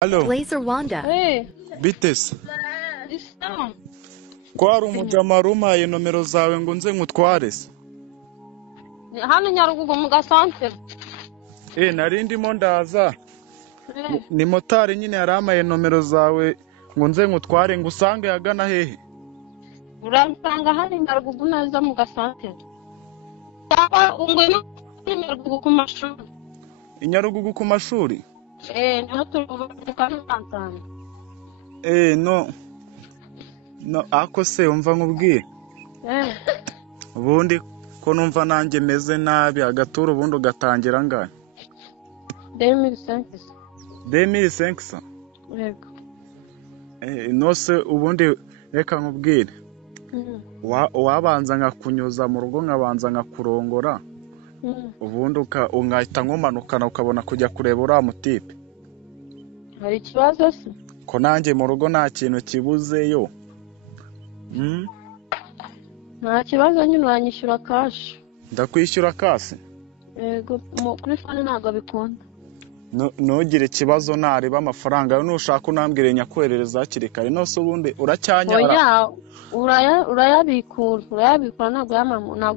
Halo, Blazer Wanda. bitese Isa. ko hari umujama rumaye nomero zawe ngo nze nkutware se? Hano Nyarugugu mu gasantere. Nari ndimo ndaza. Ni motari nyine yaramaye nomero zawe ngo nze nkutware ngo usange yagana hehe? Uransanga hano Nyarugugu neza mu gasantere. Cyangwa ungwino Nyarugugu ku mashuri. Inyarugugu ku mashuri? Niho turuvuka n'Ansanga. No ako se umva nkubwiye. Ubundi ko numva nanjye meze nabi agatura ubundi ugatangira ngahe? 2005. 2005? Yego. No se ubundi reka nkubwire. Wabanza nkakunyuza mu rugo nkabanza nkakurongora. Ubundi ungahita nkumanukana ukabona kujya kureba uriya mutipe. Hari ikibazo se? Ko nanjye mu rugo nta kintu kibuzeyo. Nta kibazo nyine uranyishyura kashi. Ndakwishyura kasi? Yego, kuri fone ntabwo bikunda. Ntugire ikibazo nareba amafaranga nushaka unambwire nyakwerereza hakiri kare nose ubundi uracyanyara. Urayabikura ntabwo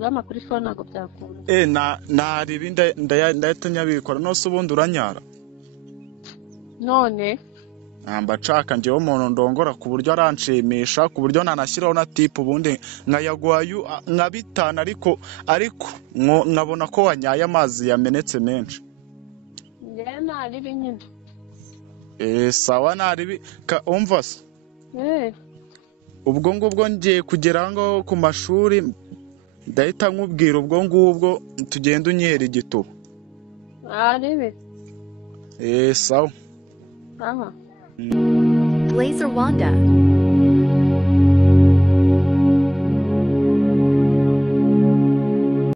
yama kuri fone ntabwo byakunda. Naribi ndahita nyabikora nose ubundi uranyara. None Namba nshaka njyewe umuntu ndongora ku buryo aranshimisha ku buryo nanashyiraho na tipe ubundi nkayagwayo nka 5 ariko nkabona ko wanyaye amazi yamenetse menshi. njyewe naribi nyine. Sawa naribi umva se. Ubwo ngubwo ngiye kugera ngaho ku mashuri ndahita nkubwira ubwo ngubwo tugenda unyera igituba. Naribi. Sawa. Aha. Blazer Wanda.